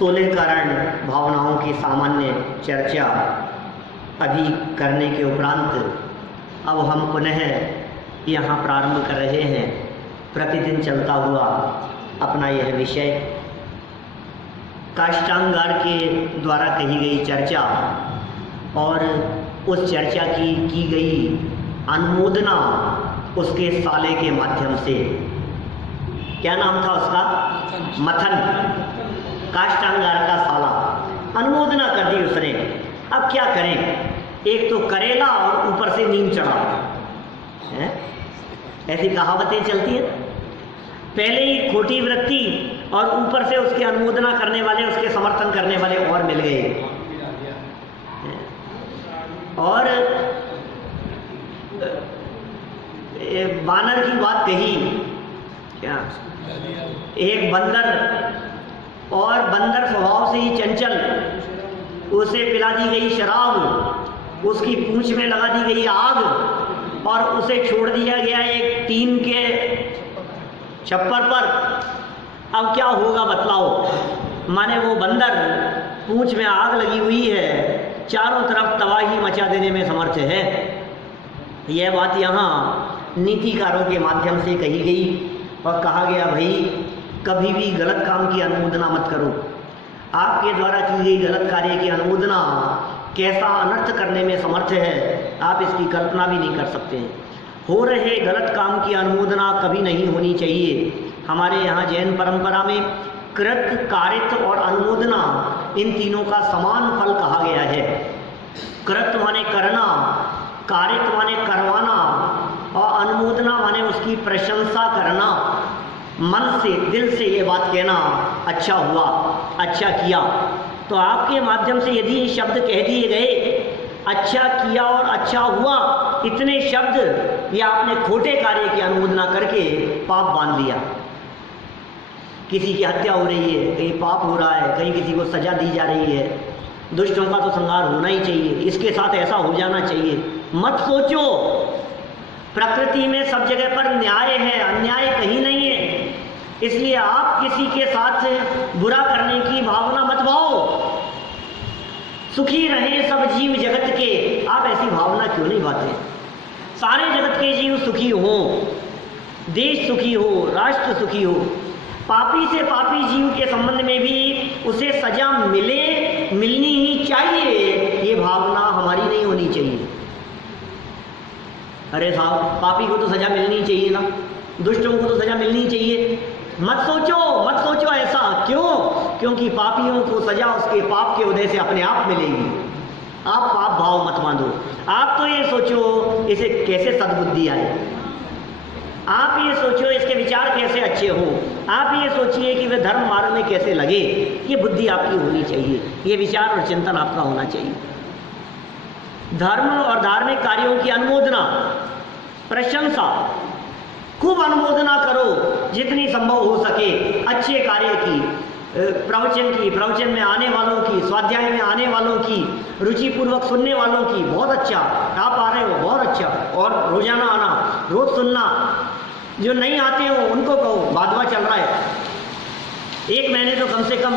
16 कारण भावनाओं की सामान्य चर्चा अभी करने के उपरांत अब हम पुनः यहाँ प्रारंभ कर रहे हैं प्रतिदिन चलता हुआ अपना यह विषय, काष्टांगार के द्वारा कही गई चर्चा और उस चर्चा की गई अनुमोदना उसके साले के माध्यम से। क्या नाम था उसका? मथन। काष्टांगार का साला अनुमोदना कर दी उसने। अब क्या करें, एक तो करेला और ऊपर से नीम चढ़ा है, ऐसी कहावतें चलती हैं। पहले ही खोटी वृत्ति और ऊपर से उसकी अनुमोदना करने वाले, उसके समर्थन करने वाले और मिल गए। और बानर की बात कही, क्या एक बंदर, और बंदर स्वभाव से ही चंचल, उसे पिला दी गई शराब, उसकी पूंछ में लगा दी गई आग और उसे छोड़ दिया गया एक टीन के छप्पर पर। अब क्या होगा बतलाओ। माने वो बंदर, पूंछ में आग लगी हुई है, चारों तरफ तबाही मचा देने में समर्थ है। यह बात यहाँ नीतिकारों के माध्यम से कही गई और कहा गया भाई कभी भी गलत काम की अनुमोदना मत करो। आपके द्वारा की गई गलत कार्य की अनुमोदना कैसा अनर्थ करने में समर्थ है, आप इसकी कल्पना भी नहीं कर सकते। हो रहे गलत काम की अनुमोदना कभी नहीं होनी चाहिए। हमारे यहाँ जैन परंपरा में कृत, कारित और अनुमोदना, इन तीनों का समान फल कहा गया है। कृत माने करना, कारित माने करवाना और अनुमोदना माने उसकी प्रशंसा करना, मन से, दिल से ये बात कहना, अच्छा हुआ, अच्छा किया। तो आपके माध्यम से यदि ये शब्द कह दिए गए, अच्छा किया और अच्छा हुआ, इतने शब्द या आपने खोटे कार्य की अनुमोदना करके पाप बांध लिया। किसी की हत्या हो रही है, कहीं पाप हो रहा है, कहीं किसी को सजा दी जा रही है, दुष्टों का तो संहार होना ही चाहिए, इसके साथ ऐसा हो जाना चाहिए। मत सोचो, प्रकृति में सब जगह पर न्याय है, अन्याय कहीं नहीं है। इसलिए आप किसी के साथ बुरा करने की भावना मत भाओ। सुखी रहें सब जीव जगत के, आप ऐसी भावना क्यों नहीं भाते? सारे जगत के जीव सुखी हों, देश सुखी हो, राष्ट्र सुखी हो। पापी से पापी जीव के संबंध में भी उसे सजा मिले, मिलनी ही चाहिए, ये भावना हमारी नहीं होनी चाहिए। अरे साहब, पापी को तो सजा मिलनी चाहिए ना, दुष्टों को तो सजा मिलनी चाहिए। मत सोचो ऐसा। क्यों? क्योंकि पापियों को सजा उसके पाप के उदय से अपने आप मिलेगी। आप पाप भाव मत बांधो। आप तो ये सोचो इसे कैसे सद्बुद्धि आए, आप ये सोचो इसके विचार कैसे अच्छे हों, आप ये सोचिए कि वह धर्म मार्ग में कैसे लगे। ये बुद्धि आपकी होनी चाहिए, ये विचार और चिंतन आपका होना चाहिए। धर्म और धार्मिक कार्यों की अनुमोदना, प्रशंसा, खूब अनुमोदना करो जितनी संभव हो सके। अच्छे कार्य की, प्रवचन में आने वालों की, स्वाध्याय में आने वालों की, रुचिपूर्वक सुनने वालों की, बहुत अच्छा, आप आ रहे हो, बहुत अच्छा। और रोजाना आना, रोज सुनना। जो नहीं आते हो उनको कहो भादवा चल रहा है, एक महीने तो कम से कम।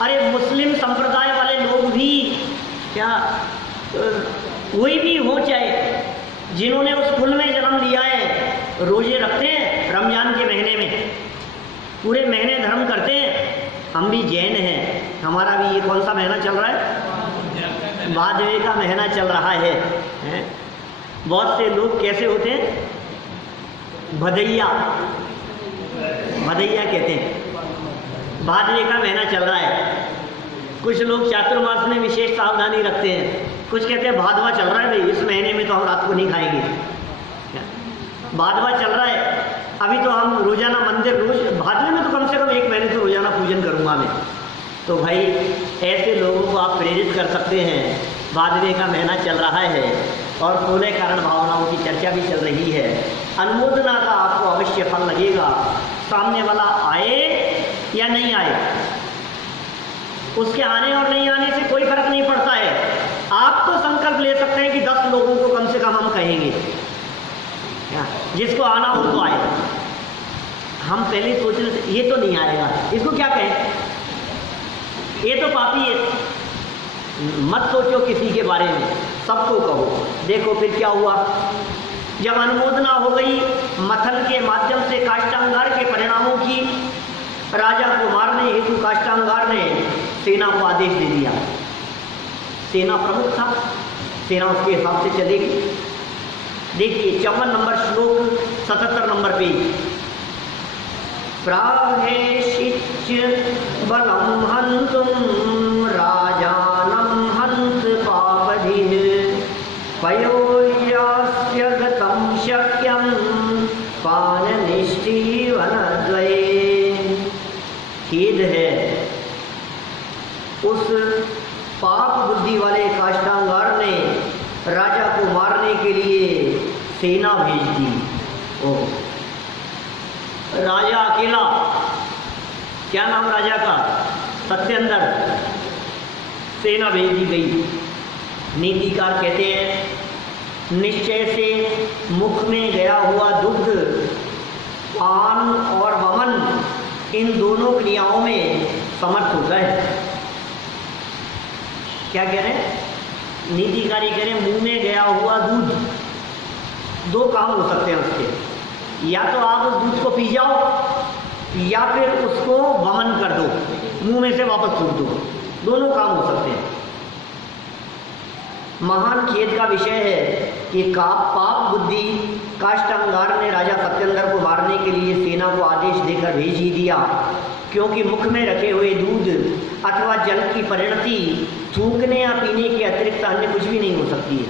अरे मुस्लिम संप्रदाय वाले लोग भी, क्या कोई भी हो, चाहे जिन्होंने उस कुल में जन्म लिया है, रोजे रखते हैं रमजान के महीने में, पूरे महीने धर्म करते हैं। हम भी जैन हैं, हमारा भी ये कौन सा महीना चल रहा है? भादवे का महीना चल रहा है। बहुत से लोग कैसे होते हैं, भदैया कहते हैं। भादवे का महीना चल रहा है। कुछ लोग चातुर्मास में विशेष सावधानी रखते हैं, कुछ कहते हैं भादवा चल रहा है भाई, इस महीने में तो हम रात को नहीं खाएंगे। भादवा चल रहा है, अभी तो हम रोजाना मंदिर, रोज भादवे में तो कम से कम एक महीने तो रोजाना पूजन करूंगा मैं। तो भाई ऐसे लोगों को आप प्रेरित कर सकते हैं। भादवे का महीना चल रहा है और 16 कारण भावनाओं की चर्चा भी चल रही है। अनुमोदना का आपको अवश्य फल लगेगा। सामने वाला आए या नहीं आए, उसके आने और नहीं आने से कोई फर्क नहीं पड़ता है। आप तो संकल्प ले सकते हैं कि 10 लोगों को कम से कम हम कहेंगे, जिसको आना हो तो आए। हम पहले सोच रहे थे ये तो नहीं आएगा, इसको क्या कहें, ये तो पापी है। मत सोचो किसी के बारे में, सबको कहो। देखो फिर क्या हुआ, जब अनुमोदना हो गई मथन के माध्यम से काष्टांगार के परिणामों की, राजा को मारने हेतु काष्टांगार ने सेना को आदेश दे दिया। सेना प्रमुख था, सेना उसके हिसाब से चलेगी। देखिए 54 नंबर श्लोक 77 नंबर पेज। प्राहेशिच बलम हन्तुम राजानं हन्त पापधिः पयोयास्य गतं शक्यं पाणनिष्ठीव वनद्वये। खेद है उस पाप बुद्धि वाले काष्टांगार ने राजा को मारने के लिए सेना भेज दी। ओह, राजा अकेला, क्या नाम राजा का, सत्येंद्र, सेना भेज दी गई। नीतिकार कहते हैं निश्चय से मुख में गया हुआ दुग्ध, पान और वमन, इन दोनों क्रियाओं में समर्थ होता है। क्या कह रहे हैं नीतिकारी, कह रहे हैं मुंह में गया हुआ दूध, दो काम हो सकते हैं उसके, या तो आप उस दूध को पी जाओ या फिर उसको वमन कर दो, मुंह में से वापस थूक दो, दोनों काम हो सकते हैं। महान खेद का विषय है कि पाप बुद्धि काष्टांगार ने राजा सत्येंद्र को मारने के लिए सेना को आदेश देकर भेज ही दिया, क्योंकि मुख में रखे हुए दूध अथवा जल की परिणति थूकने या पीने के अतिरिक्त अन्य कुछ भी नहीं हो सकती है।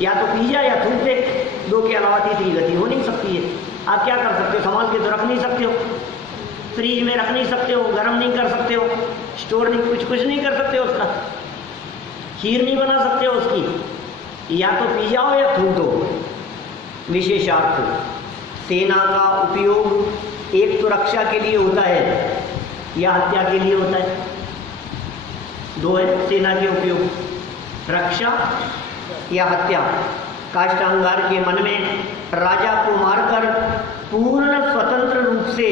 या तो पी जाए या थूक दे, दो के अलावा तीसरी गति हो नहीं सकती है। आप क्या कर सकते हो, संभाल के तो रख नहीं सकते हो, फ्रिज में रख नहीं सकते हो, गर्म नहीं कर सकते हो, स्टोर नहीं, कुछ नहीं कर सकते हो, उसका खीर नहीं बना सकते हो उसकी। या तो पी जाओ या थूक दो। विशेषार्थ सेना का उपयोग एक तो रक्षा के लिए होता है या हत्या के लिए होता है, दो है सेना के उपयोग, रक्षा या हत्या। काष्टांगार के मन में राजा को मारकर पूर्ण स्वतंत्र रूप से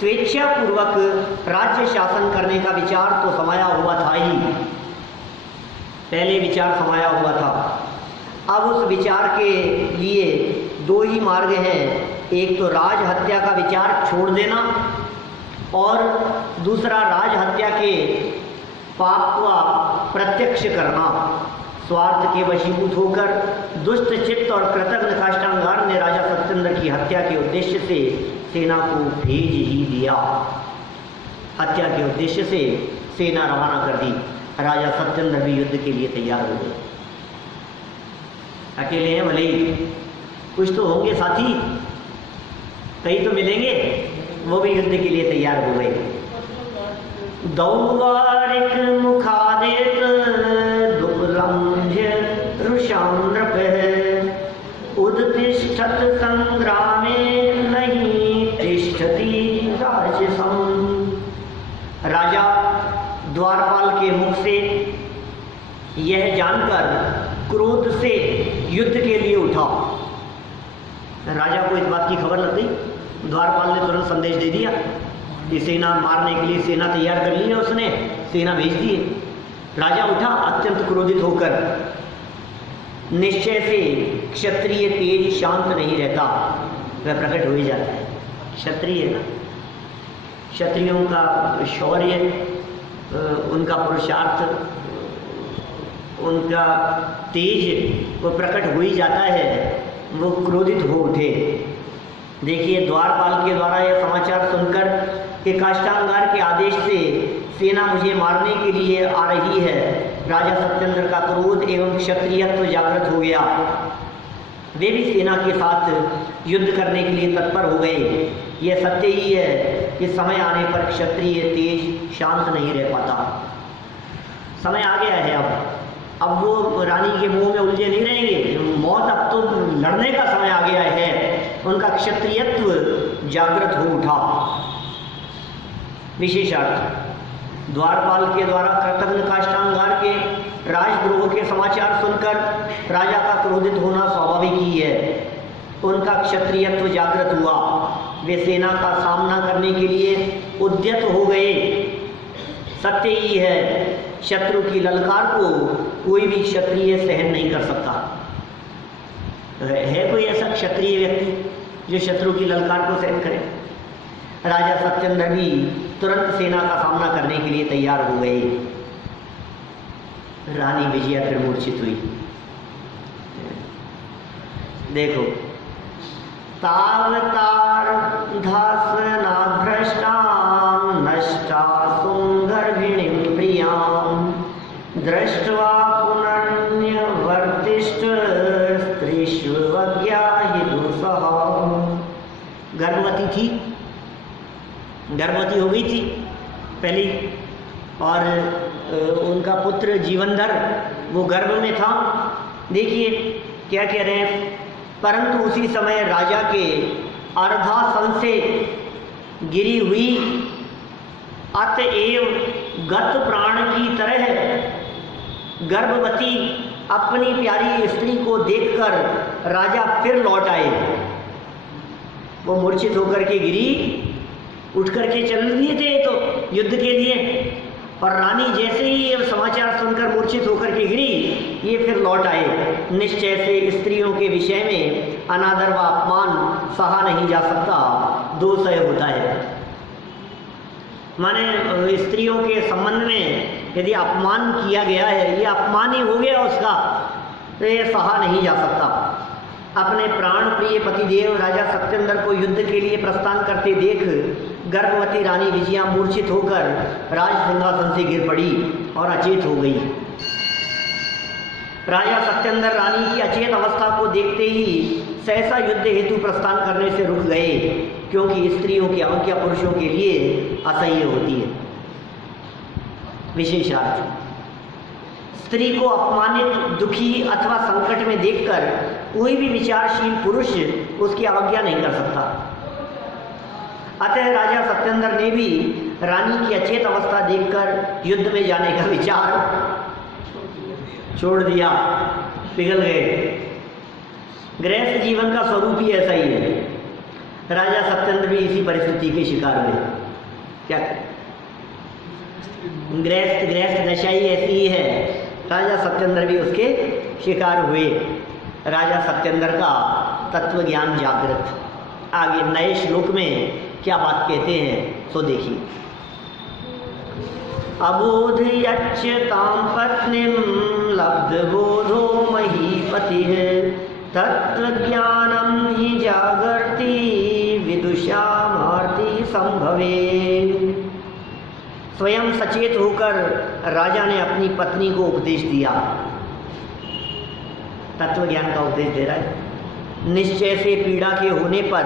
स्वेच्छापूर्वक राज्य शासन करने का विचार तो समाया हुआ था ही, पहले विचार समाया हुआ था। अब उस विचार के लिए दो ही मार्ग हैं, एक तो राज हत्या का विचार छोड़ देना और दूसरा राज हत्या के पाप का प्रत्यक्ष करना। स्वार्थ के वशीभूत होकर दुष्ट चित्त और कृतज्ञ काष्टांगार ने राजा सत्येंद्र की हत्या के उद्देश्य से सेना को भेज ही दिया। हत्या के उद्देश्य से सेना रवाना कर दी। राजा सत्येंद्र भी युद्ध के लिए तैयार हो गए। अकेले हैं भले ही, कुछ तो होंगे साथी, कई तो मिलेंगे, वो भी युद्ध के लिए तैयार हो गए। दौवारिक मुखादेत दुर्लंघ्य रुषां नृपः उदतिष्ठत संग्रामे नहीं तिष्ठति राजसं। राजा द्वारपाल के मुख से यह जानकर क्रोध से युद्ध के लिए उठा। राजा को इस बात की खबर लग गई, द्वारपाल ने तुरंत संदेश दे दिया कि सेना मारने के लिए सेना तैयार कर ली है, उसने सेना भेज दी है। राजा उठा अत्यंत क्रोधित होकर। निश्चय से क्षत्रिय तेज शांत नहीं रहता, वह प्रकट हो ही जाता है। क्षत्रिय, क्षत्रियों का शौर्य, उनका पुरुषार्थ, उनका तेज वो प्रकट हो ही जाता है, वो क्रोधित हो उठे। देखिए द्वारपाल के द्वारा यह समाचार सुनकर कि काष्टांगार के आदेश से सेना मुझे मारने के लिए आ रही है, राजा सत्येंद्र का क्रोध एवं क्षत्रियत्व जागृत हो गया। वे भी सेना के साथ युद्ध करने के लिए तत्पर हो गए। यह सत्य ही है कि समय आने पर क्षत्रिय तेज शांत नहीं रह पाता। समय आ गया है, अब वो रानी के मुंह में उलझे नहीं रहेंगे। मौत अब तो लड़ने का समय आ गया है। उनका क्षत्रियत्व जागृत हो उठा। विशेषार्थ द्वारपाल के द्वारा कृतज्ञ काष्टांगार के राजद्रोह के समाचार सुनकर राजा का क्रोधित होना स्वाभाविक ही है। उनका क्षत्रियत्व जागृत हुआ। वे सेना का सामना करने के लिए उद्यत हो गए। सत्य ही है, शत्रु की ललकार को कोई भी क्षत्रिय सहन नहीं कर सकता। है कोई ऐसा क्षत्रिय व्यक्ति जो शत्रु की ललकार को सहन करे? राजा सत्येंद्र भी तुरंत सेना का सामना करने के लिए तैयार हो गए। रानी विजया फिर मूर्छित हुई। देखो, तावतार धास्नाभ्रष्टां नष्टा सुंदर्भिणीं प्रियां दृष्ट्वा पुनर्न्यवर्तिष्ठ स्त्रीषु अज्ञाहि दुःसह। गर्भवती थी, गर्भवती हो गई थी पहली, और उनका पुत्र जीवनधर वो गर्भ में था। देखिए क्या कह रहे हैं, परंतु उसी समय राजा के अर्धासन से गिरी हुई अतएव गत प्राण की तरह गर्भवती अपनी प्यारी स्त्री को देखकर राजा फिर लौट आए। वो मूर्छित होकर के गिरी, उठ करके चल दिए थे तो युद्ध के लिए, और रानी जैसे ही ये समाचार सुनकर मूर्छित होकर के गिरी, ये फिर लौट आए। निश्चय से स्त्रियों के विषय में अनादर व अपमान सहा नहीं जा सकता, दोषय होता है। माने स्त्रियों के संबंध में यदि अपमान किया गया है, ये अपमान ही हो गया उसका, तो ये सहा नहीं जा सकता। अपने प्राण प्रिय पतिदेव राजा सत्येंद्र को युद्ध के लिए प्रस्थान करते देख गर्भवती रानी विजया मूर्छित होकर राज सिंहासन से गिर पड़ी और अचेत हो गई। राजा सत्येंद्र रानी की अचेत अवस्था को देखते ही सहसा युद्ध हेतु प्रस्थान करने से रुक गए, क्योंकि स्त्रियों की आज्ञा पुरुषों के लिए असह्य होती है। विशेषार्थ, स्त्री को अपमानित, दुखी अथवा संकट में देखकर कोई भी विचारशील पुरुष उसकी अवज्ञा नहीं कर सकता। अतः राजा सत्येंद्र ने भी रानी की अचेत अवस्था देखकर युद्ध में जाने का विचार छोड़ दिया, पिघल गए। गृहस्थ जीवन का स्वरूप ही ऐसा ही है। राजा सत्येंद्र भी इसी परिस्थिति के शिकार हुए। क्या करें, गृहस्थ दशा ही ऐसी ही है। राजा सत्येंद्र भी उसके शिकार हुए। राजा सत्येंद्र का तत्व ज्ञान जागृत। आगे नए श्लोक में क्या बात कहते हैं सो देखिए। अबोधयच्यतां पत्नीं लब्धबोधो महीपतिः तत्त्वज्ञानं हि जागर्ति विदुषामार्ति संभवे। स्वयं सचेत होकर राजा ने अपनी पत्नी को उपदेश दिया। तत्व ज्ञान का उपदेश दे रहा है। निश्चय से पीड़ा के होने पर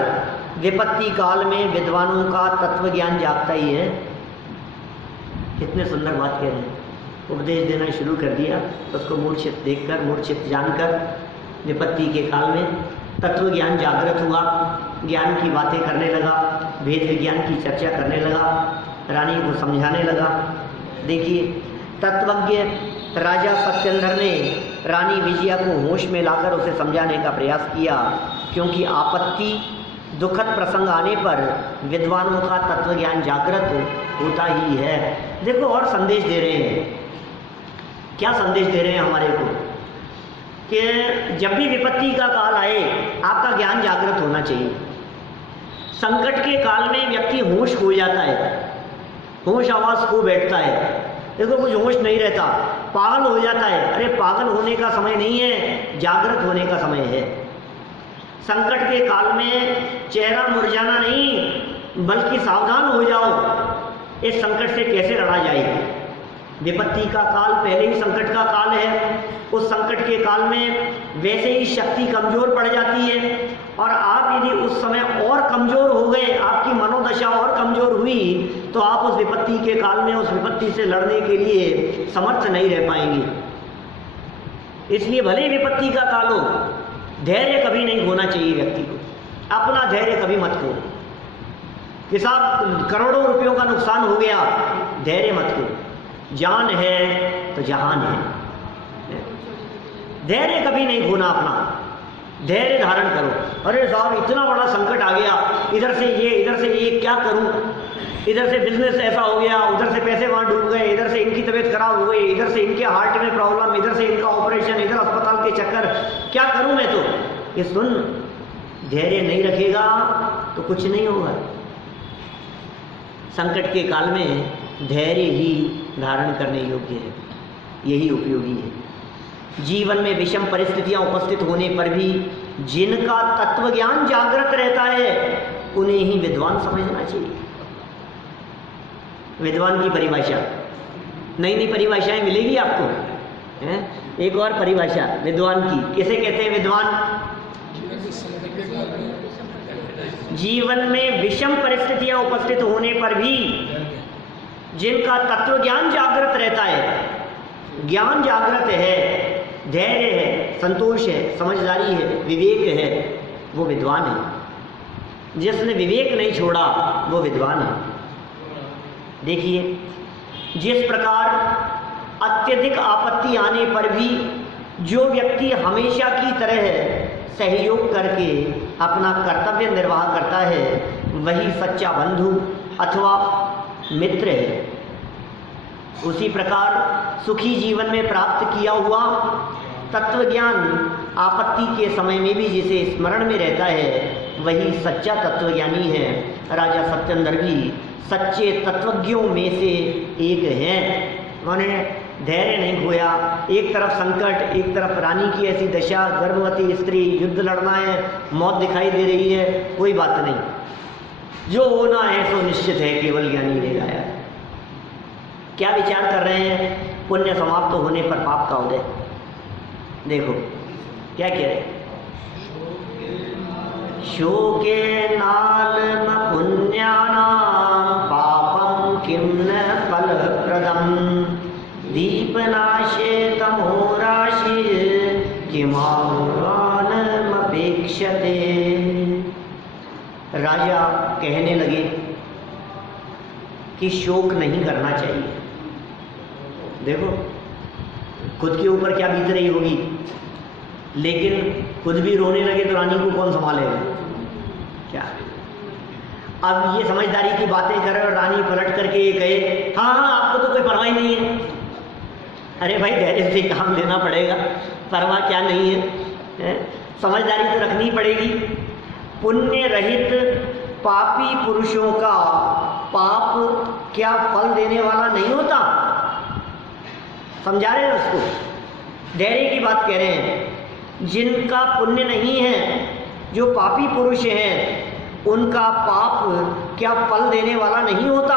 विपत्ति काल में विद्वानों का तत्व ज्ञान जागता ही है। कितने सुंदर बात कह रहे हैं। उपदेश देना शुरू कर दिया, उसको मूर्छित देखकर, मूर्छित जानकर विपत्ति के काल में तत्व ज्ञान जागृत हुआ। ज्ञान की बातें करने लगा, वेद विज्ञान की चर्चा करने लगा, रानी को समझाने लगा। देखिए, तत्वज्ञ राजा सत्येंद्र ने रानी विजया को होश में लाकर उसे समझाने का प्रयास किया, क्योंकि आपत्ति दुखद प्रसंग आने पर विद्वानों का तत्व ज्ञान जागृत होता ही है। देखो, और संदेश दे रहे हैं। क्या संदेश दे रहे हैं हमारे को कि जब भी विपत्ति का काल आए आपका ज्ञान जागृत होना चाहिए। संकट के काल में व्यक्ति होश खो जाता है, होश आवाज खो बैठता है। देखो, कुछ होश नहीं रहता, पागल हो जाता है। अरे पागल होने का समय नहीं है, जागृत होने का समय है। संकट के काल में चेहरा मुरझाना नहीं, बल्कि सावधान हो जाओ। इस संकट से कैसे लड़ा जाए। विपत्ति का काल पहले ही संकट का काल है। उस संकट के काल में वैसे ही शक्ति कमजोर पड़ जाती है, और आप यदि उस समय और कमजोर हो गए, आपकी मनोदशा और कमजोर हुई, तो आप उस विपत्ति के काल में उस विपत्ति से लड़ने के लिए समर्थ नहीं रह पाएंगे। इसलिए भले विपत्ति का काल हो, धैर्य कभी नहीं खोना चाहिए व्यक्ति को। अपना धैर्य कभी मत खो। कि साहब करोड़ों रुपयों का नुकसान हो गया, धैर्य मत खो। जान है तो जहान है। धैर्य कभी नहीं खोना अपना। धैर्य धारण करो। अरे साहब इतना बड़ा संकट आ गया, इधर से ये क्या करूं, इधर से बिजनेस ऐसा हो गया, उधर से पैसे वहाँ डूब गए, इधर से इनकी तबीयत खराब हो गई, इधर से इनके हार्ट में प्रॉब्लम, इधर से इनका ऑपरेशन, इधर अस्पताल के चक्कर, क्या करूं मैं? तो ये सुन, धैर्य नहीं रखेगा तो कुछ नहीं होगा। संकट के काल में धैर्य ही धारण करने योग्य है, यही उपयोगी है। जीवन में विषम परिस्थितियां उपस्थित होने पर भी जिनका तत्व ज्ञान जागृत रहता है उन्हें ही विद्वान समझना चाहिए। विद्वान की परिभाषा, नई नई परिभाषाएं मिलेगी आपको, हैं? एक और परिभाषा विद्वान की, किसे कहते हैं विद्वान? जीवन में विषम परिस्थितियां उपस्थित होने पर भी जिनका तत्व ज्ञान जागृत रहता है, ज्ञान जागृत है, धैर्य है, संतोष है, समझदारी है, विवेक है, वो विद्वान है। जिसने विवेक नहीं छोड़ा वो विद्वान है। देखिए, जिस प्रकार अत्यधिक आपत्ति आने पर भी जो व्यक्ति हमेशा की तरह सहयोग करके अपना कर्तव्य निर्वाह करता है वही सच्चा बंधु अथवा मित्र है, उसी प्रकार सुखी जीवन में प्राप्त किया हुआ तत्व ज्ञान आपत्ति के समय में भी जिसे स्मरण में रहता है वही सच्चा तत्वज्ञानी है। राजा सत्येंद्र भी सच्चे तत्वज्ञों में से एक हैं। उन्होंने धैर्य नहीं खोया। एक तरफ संकट, एक तरफ रानी की ऐसी दशा, गर्भवती स्त्री, युद्ध लड़ना है, मौत दिखाई दे रही है, कोई बात नहीं, जो होना है सो निश्चित है, केवल ज्ञानी ने गाया। क्या विचार कर रहे हैं? पुण्य समाप्त होने पर पाप का उदय। देखो क्या कह रहे, शोके नालम पुण्यानां पापम किम न फलप्रदम दीपनाशे तमोराशि किमानुरानम अपेक्षते। राजा कहने लगे कि शोक नहीं करना चाहिए। देखो खुद के ऊपर क्या बीत रही होगी, लेकिन खुद भी रोने लगे तो रानी को कौन संभालेगा? क्या अब ये समझदारी की बातें करे और रानी पलट करके ये कहे हाँ हाँ आपको तो कोई परवाह नहीं है। अरे भाई धैर्य से काम लेना पड़ेगा, परवाह क्या नहीं है, समझदारी तो रखनी पड़ेगी। पुण्य रहित पापी पुरुषों का पाप क्या फल देने वाला नहीं होता? समझा रहे हैं उसको, धैर्य की बात कह रहे हैं। जिनका पुण्य नहीं है, जो पापी पुरुष हैं, उनका पाप क्या फल देने वाला नहीं होता?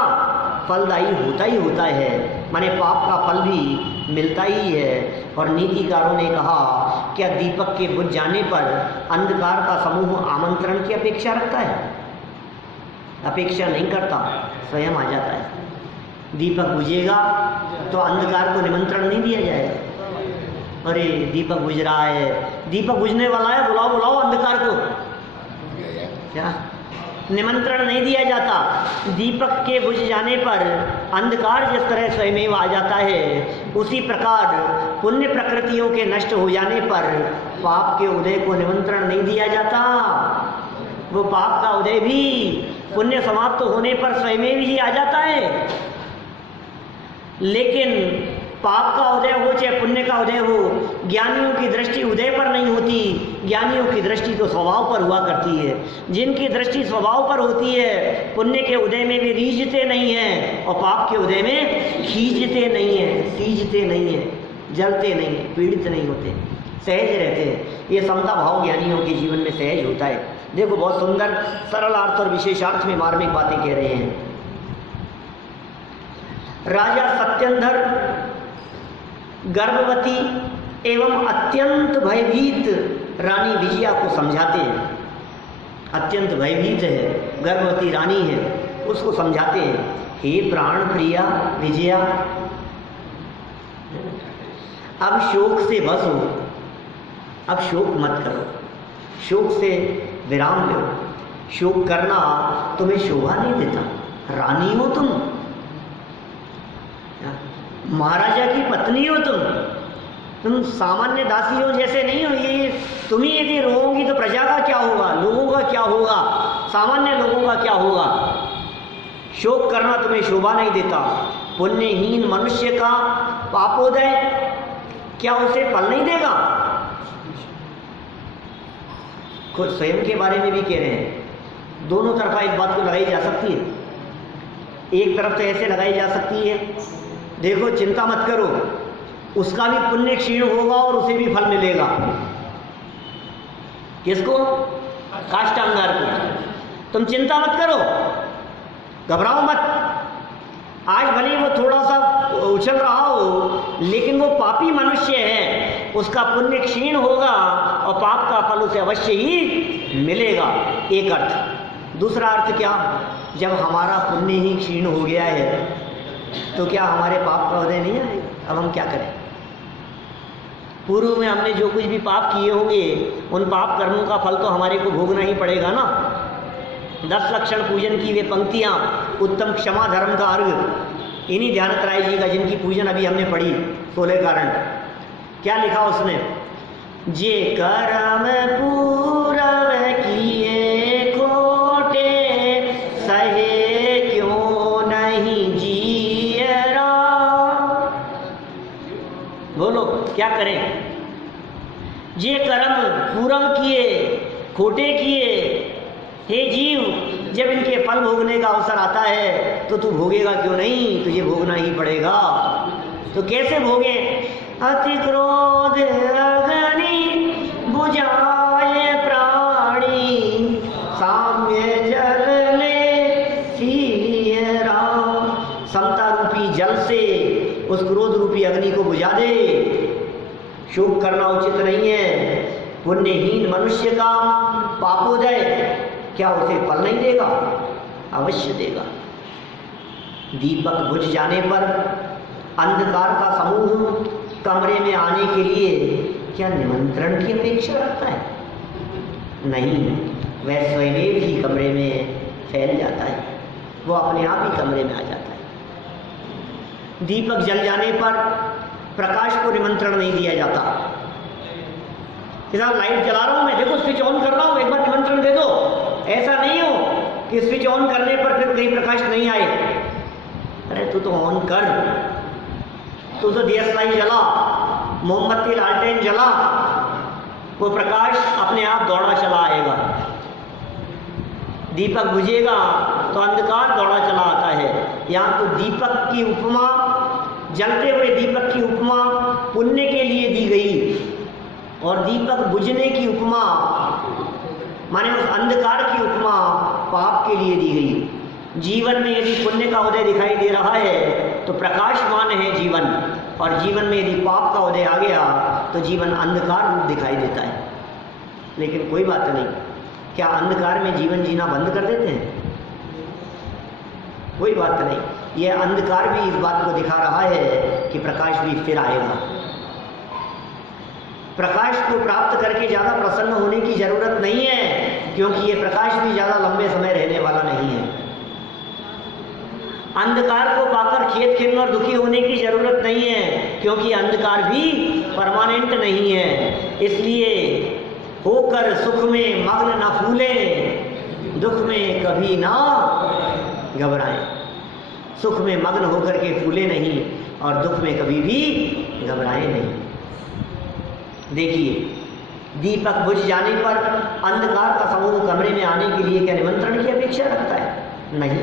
फलदायी होता ही होता है, माने पाप का फल भी मिलता ही है। और नीतिकारों ने कहा क्या दीपक के बुझ जाने पर अंधकार का समूह आमंत्रण की अपेक्षा रखता है? अपेक्षा नहीं करता, स्वयं आ जाता है। दीपक बुझेगा तो अंधकार को निमंत्रण नहीं दिया जाएगा। अरे दीपक बुझ रहा है, दीपक बुझने वाला है, बुलाओ बुलाओ अंधकार को, क्या निमंत्रण नहीं दिया जाता। दीपक के बुझ जाने पर अंधकार जिस तरह स्वयं आ जाता है, उसी प्रकार पुण्य प्रकृतियों के नष्ट हो जाने पर पाप के उदय को निमंत्रण नहीं दिया जाता। वो पाप का उदय भी पुण्य समाप्त होने पर स्वयं ही आ जाता है। लेकिन पाप का उदय हो चाहे पुण्य का उदय हो, ज्ञानियों की दृष्टि उदय पर नहीं होती, ज्ञानियों की दृष्टि तो स्वभाव पर हुआ करती है। जिनकी दृष्टि स्वभाव पर होती है, पुण्य के उदय में भी रीझते नहीं हैं और पाप के उदय में खींचते नहीं हैं, सींचते नहीं हैं, जलते नहीं हैं, पीड़ित नहीं होते, सहज रहते हैं। ये समता भाव ज्ञानियों के जीवन में सहज होता है। देखो बहुत सुंदर सरल अर्थ और विशेषार्थ में मार्मिक बातें कह रहे हैं। राजा सत्येंद्र गर्भवती एवं अत्यंत भयभीत रानी विजया को समझाते हैं। अत्यंत भयभीत है, गर्भवती रानी है, उसको समझाते हैं, हे प्राण प्रिया विजया, अब शोक से बस हो, अब शोक मत करो, शोक से विराम लो। शोक करना तुम्हें शोभा नहीं देता। रानी हो तुम, महाराजा की पत्नी हो तुम सामान्य दासी हो जैसे नहीं हो। ये तुम ही यदि रोओगी तो प्रजा का क्या होगा, लोगों का क्या होगा, सामान्य लोगों का क्या होगा। शोक करना तुम्हें शोभा नहीं देता। पुण्यहीन मनुष्य का पापोदय क्या उसे फल नहीं देगा। खुद स्वयं के बारे में भी कह रहे हैं। दोनों तरफा इस बात को लगाई जा सकती है। एक तरफ तो ऐसे लगाई जा सकती है, देखो चिंता मत करो, उसका भी पुण्य क्षीण होगा और उसे भी फल मिलेगा। किसको? काष्टांगार को। तुम चिंता मत करो, घबराओ मत। आज भले वो थोड़ा सा उछल रहा हो, लेकिन वो पापी मनुष्य है, उसका पुण्य क्षीण होगा और पाप का फल उसे अवश्य ही मिलेगा। एक अर्थ। दूसरा अर्थ क्या? जब हमारा पुण्य ही क्षीण हो गया है तो क्या हमारे पाप का उदय नहीं आएगा? अब हम क्या करें? पूर्व में हमने जो कुछ भी पाप किए होंगे उन पाप कर्मों का फल तो हमारे को भोगना ही पड़ेगा ना। 10 लक्षण पूजन की वे पंक्तियाँ, उत्तम क्षमा धर्म का अर्घ, इन्हीं ध्यानत राय जी का जिनकी पूजन अभी हमने पढ़ी, 16 कारण। क्या लिखा उसने? जे कर्म पूरव किए खोटे, सहे क्यों नहीं जियरा। बोलो क्या करें? जे कर्म पूरव किए खोटे किए, हे जीव, जब इनके फल भोगने का अवसर आता है तो तू भोगेगा क्यों नहीं? तुझे भोगना ही पड़ेगा। तो कैसे भोगे? अति क्रोध अग्नि बुझाए प्राणी, साम्य जल ले सियरा। समता रूपी जल से उस क्रोध रूपी अग्नि को बुझा दे। शोक करना उचित नहीं है। पुण्यहीन मनुष्य का पापोदय क्या उसे फल नहीं देगा? अवश्य देगा। दीपक बुझ जाने पर अंधकार का समूह कमरे में आने के लिए क्या निमंत्रण की अपेक्षा रखता है? नहीं, वह स्वयं ही कमरे में फैल जाता है, वो अपने आप ही कमरे में आ जाता है। दीपक जल जाने पर प्रकाश को निमंत्रण नहीं दिया जाता। साहब लाइट जला रहा हूं मैं, देखो स्विच ऑन कर रहा हूं, एक बार निमंत्रण दे दो। ऐसा नहीं हो कि स्विच ऑन करने पर फिर कहीं प्रकाश नहीं आए। अरे तू तो ऑन कर, तू तो दियसलाई जला, मोमबत्ती लालटेन जला, वो प्रकाश अपने आप दौड़ा चला आएगा। दीपक बुझेगा तो अंधकार दौड़ा चला आता है। यहाँ तो दीपक की उपमा, जलते हुए दीपक की उपमा पुण्य के लिए दी गई और दीपक बुझने की उपमा माने उस अंधकार की उपमा पाप के लिए दी गई। जीवन में यदि पुण्य का उदय दिखाई दे रहा है तो प्रकाशमान है जीवन, और जीवन में यदि पाप का उदय आ गया तो जीवन अंधकार रूप दिखाई देता है। लेकिन कोई बात नहीं, क्या अंधकार में जीवन जीना बंद कर देते हैं? कोई बात नहीं। यह अंधकार भी इस बात को दिखा रहा है कि प्रकाश भी फिर आएगा। प्रकाश को प्राप्त करके ज़्यादा प्रसन्न होने की जरूरत नहीं है, क्योंकि ये प्रकाश भी ज़्यादा लंबे समय रहने वाला नहीं है। अंधकार को पाकर खेत खिन्न और दुखी होने की जरूरत नहीं है, क्योंकि अंधकार भी परमानेंट नहीं है। इसलिए होकर सुख में मग्न न फूले, दुख में कभी ना घबराएं। सुख में मग्न होकर के फूले नहीं और दुख में कभी भी घबराएं नहीं। देखिए, दीपक बुझ जाने पर अंधकार का समूह कमरे में आने के लिए क्या निमंत्रण की अपेक्षा रखता है? नहीं,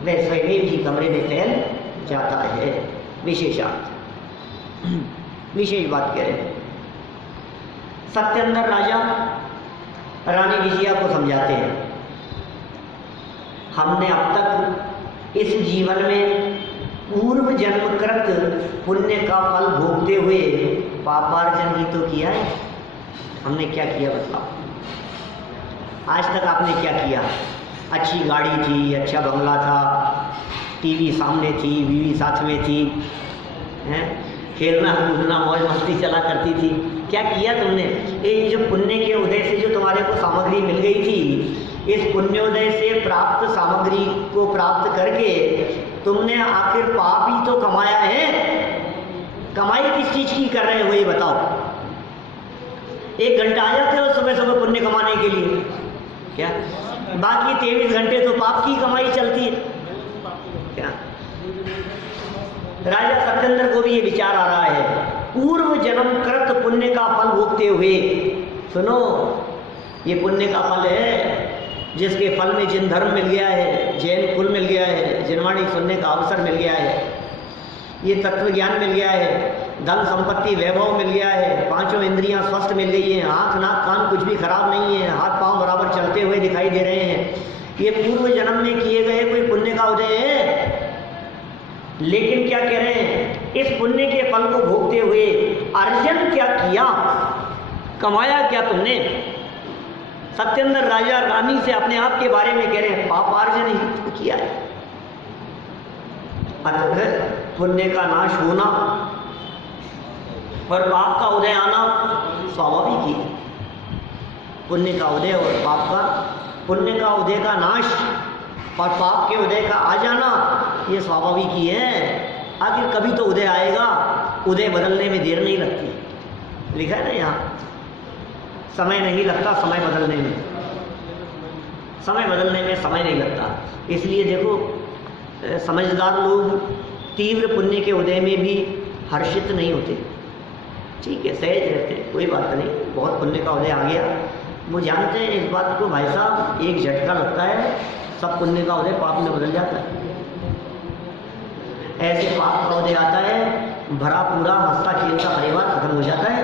वह स्वयं ही कमरे में फैल जाता है। विशेषार्थ, विशेष बात कह रहे हैं। सत्येंद्र राजा रानी विजया को समझाते हैं, हमने अब तक इस जीवन में पूर्व जन्मकृत पुण्य का फल भोगते हुए पापार्जन ही तो किया है। हमने क्या किया बताओ? आज तक आपने क्या किया? अच्छी गाड़ी थी, अच्छा बंगला था, टीवी सामने थी, बीवी साथ में थी, हैं, खेलना कूदना मौज मस्ती चला करती थी। क्या किया तुमने? ये जो पुण्य के उदय से जो तुम्हारे को सामग्री मिल गई थी, इस पुण्योदय से प्राप्त सामग्री को प्राप्त करके तुमने आखिर पाप ही तो कमाया है। कमाई किस चीज की कर रहे हो ये बताओ? 1 घंटा आ जाते हो सुबह सुबह पुण्य कमाने के लिए, क्या बाकी 23 घंटे तो पाप की कमाई चलती है क्या। राजा सत्येंद्र को भी ये विचार आ रहा है, पूर्व जन्म कृत पुण्य का फल भोगते हुए, सुनो ये पुण्य का फल है जिसके फल में जिन धर्म मिल गया है, जैन कुल मिल गया है, जिनवाणी सुनने का अवसर मिल गया है, ये तत्व ज्ञान मिल गया है, धन संपत्ति वैभव मिल गया है, 5 इंद्रियां स्वस्थ मिल गई हैं, आँख नाक कान कुछ भी खराब नहीं है, हाथ पांव बराबर चलते हुए दिखाई दे रहे हैं, ये पूर्व जन्म में किए गए कोई पुण्य का उदय है। लेकिन क्या कह रहे हैं, इस पुण्य के फल को भोगते हुए अर्जन क्या किया, कमाया क्या तुमने। सत्येंद्र राजा रानी से अपने आप के बारे में कह रहे हैं, पापार्जन ही किया है। अतः पुण्य का नाश होना और पाप का उदय आना स्वाभाविक ही है। पुण्य का उदय और पाप का, पुण्य का उदय का नाश और पाप के उदय का आ जाना ये स्वाभाविक ही है। आखिर कभी तो उदय आएगा, उदय बदलने में देर नहीं लगती, लिखा है ना यहाँ, समय नहीं लगता समय बदलने में, समय बदलने में समय नहीं लगता। इसलिए देखो समझदार लोग तीव्र पुण्य के उदय में भी हर्षित नहीं होते, ठीक है सहज रहते, कोई बात नहीं, बहुत पुण्य का उदय आ गया, वो जानते हैं इस बात को, भाई साहब एक झटका लगता है सब पुण्य का उदय पाप में बदल जाता है। ऐसे पाप का उदय आता है, भरा पूरा हंसता खेलता परिवार खत्म हो जाता है,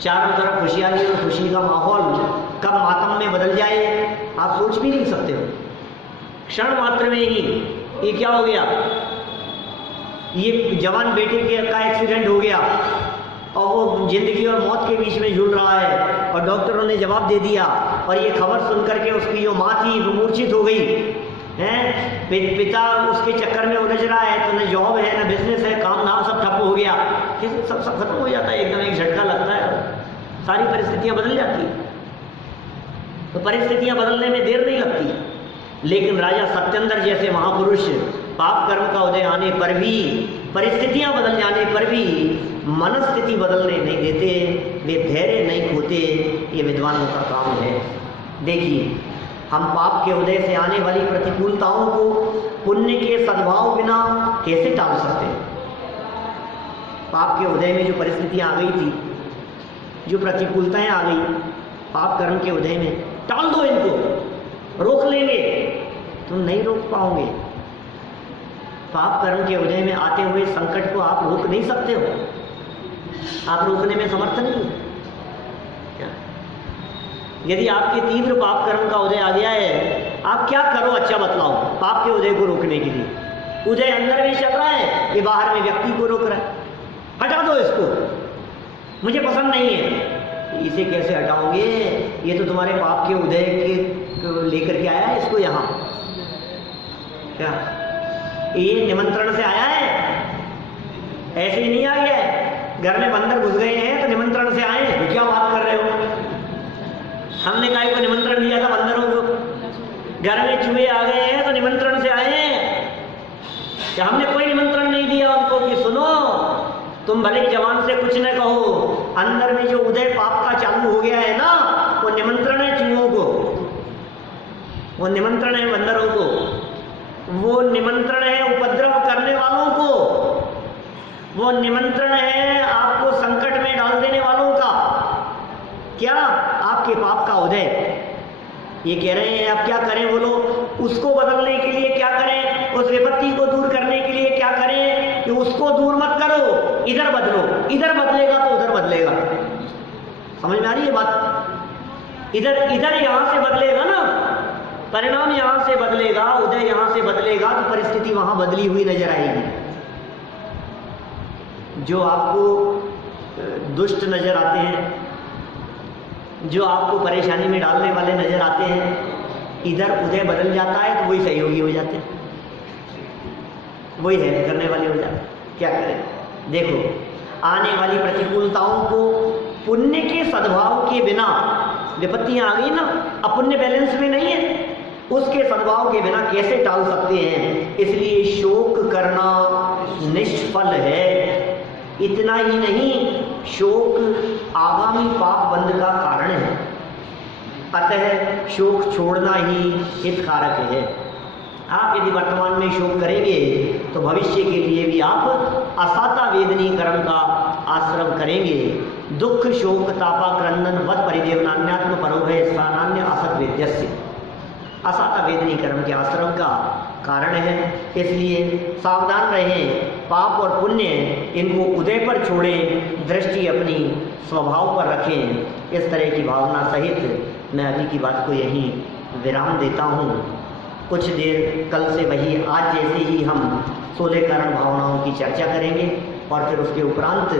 चारों तरफ खुशहाली और खुशी का माहौल कब मातम में बदल जाए आप सोच भी नहीं सकते हो। क्षण मात्र में ही ये क्या हो गया, ये जवान बेटे का एक्सीडेंट हो गया और वो जिंदगी और मौत के बीच में झूल रहा है और डॉक्टरों ने जवाब दे दिया, और ये खबर सुन करके उसकी जो माँ थी वो मूर्छित हो गई है, पिता उसके चक्कर में उलझ रहा है, तो न जॉब है न बिजनेस है, काम धाम सब ठप्प हो गया, सब खत्म हो जाता है, एकदम एक झटका लगता है, सारी परिस्थितियां बदल जाती हैं। तो परिस्थितियां बदलने में देर नहीं लगती। लेकिन राजा सत्येंद्र जैसे महापुरुष पाप कर्म का उदय आने पर भी, परिस्थितियां बदल जाने पर भी मनस्थिति बदलने नहीं देते, वे धैर्य नहीं खोते, ये विद्वानों का काम है। देखिए हम पाप के उदय से आने वाली प्रतिकूलताओं को पुण्य के सद्भाव बिना कैसे टाल सकते हैं। पाप के उदय में जो परिस्थितियां आ गई थी, जो प्रतिकूलताएं आ गई पाप कर्म के उदय में, टाल दो इनको, रोक लेंगे, तुम नहीं रोक पाओगे। पाप कर्म के उदय में आते हुए संकट को आप रोक नहीं सकते हो, आप रोकने में समर्थ नहीं हो। यदि आपके तीव्र पाप कर्म का उदय आ गया है, आप क्या करो अच्छा बतलाओ पाप के उदय को रोकने के लिए। उदय अंदर में चल रहा है, ये बाहर में व्यक्ति को रोक रहा है, हटा दो इसको, मुझे पसंद नहीं है। इसे कैसे हटाओगे, ये तो तुम्हारे पाप के उदय के लेकर के आया है इसको यहाँ, क्या ये निमंत्रण से आया है, ऐसे ही नहीं आ गया है। घर में बंदर घुस गए हैं तो निमंत्रण से आए, तो क्या बात कर रहे हो, हमने काहे को निमंत्रण दिया था बंदरों को। घर में चूहे आ गए हैं तो निमंत्रण से आए हैं, क्या हमने कोई निमंत्रण नहीं दिया उनको कि सुनो तुम भले जवान से कुछ न कहो, अंदर में जो उदय पाप का चालू हो गया है ना, वो निमंत्रण है चूहों को, वो निमंत्रण है बंदरों को, वो निमंत्रण है उपद्रव करने वालों को, वो निमंत्रण है आपको संकट में डाल देने वालों का। क्या आपके पाप का उदय, ये कह रहे हैं आप क्या करें बोलो, उसको बदलने के लिए क्या करें, उस विपत्ति को दूर करने के लिए क्या करें कि उसको दूर मत करो, इधर बदलो, इधर बदलेगा तो उधर बदलेगा। समझ में आ रही है बात, इधर इधर यहां से बदलेगा ना, परिणाम यहां से बदलेगा, उदय यहां से बदलेगा तो परिस्थिति वहां बदली हुई नजर आएगी। जो आपको दुष्ट नजर आते हैं, जो आपको परेशानी में डालने वाले नजर आते हैं, इधर उदय बदल जाता है तो वही सहयोगी हो जाते हैं, वही हेल्प करने वाले हो जाते हैं। क्या करें, देखो आने वाली प्रतिकूलताओं को पुण्य के सद्भाव के बिना, विपत्तियां आ गई ना, अब पुण्य बैलेंस में नहीं है, उसके सद्भाव के बिना कैसे टाल सकते हैं। इसलिए शोक करना निष्फल है। इतना ही नहीं, शोक आगामी पाप बंध का कारण है, अतः शोक छोड़ना ही हितकारक है। आप यदि वर्तमान में शोक करेंगे तो भविष्य के लिए भी आप असाता वेदनी कर्म का आश्रम करेंगे। दुख शोक तापा क्रंदन वत परिदेवनान्यात्म परोभय स्थानान्य असत वेद्यस्य, असाता वेदनी कर्म के आश्रम का कारण है। इसलिए सावधान रहें, पाप और पुण्य इनको उदय पर छोड़ें, दृष्टि अपनी स्वभाव पर रखें। इस तरह की भावना सहित मैं अभी की बात को यहीं विराम देता हूँ। कुछ देर कल से वही आज जैसे ही हम 16 कारण भावनाओं की चर्चा करेंगे और फिर उसके उपरांत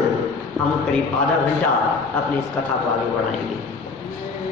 हम करीब आधा घंटा अपनी इस कथा को आगे बढ़ाएंगे।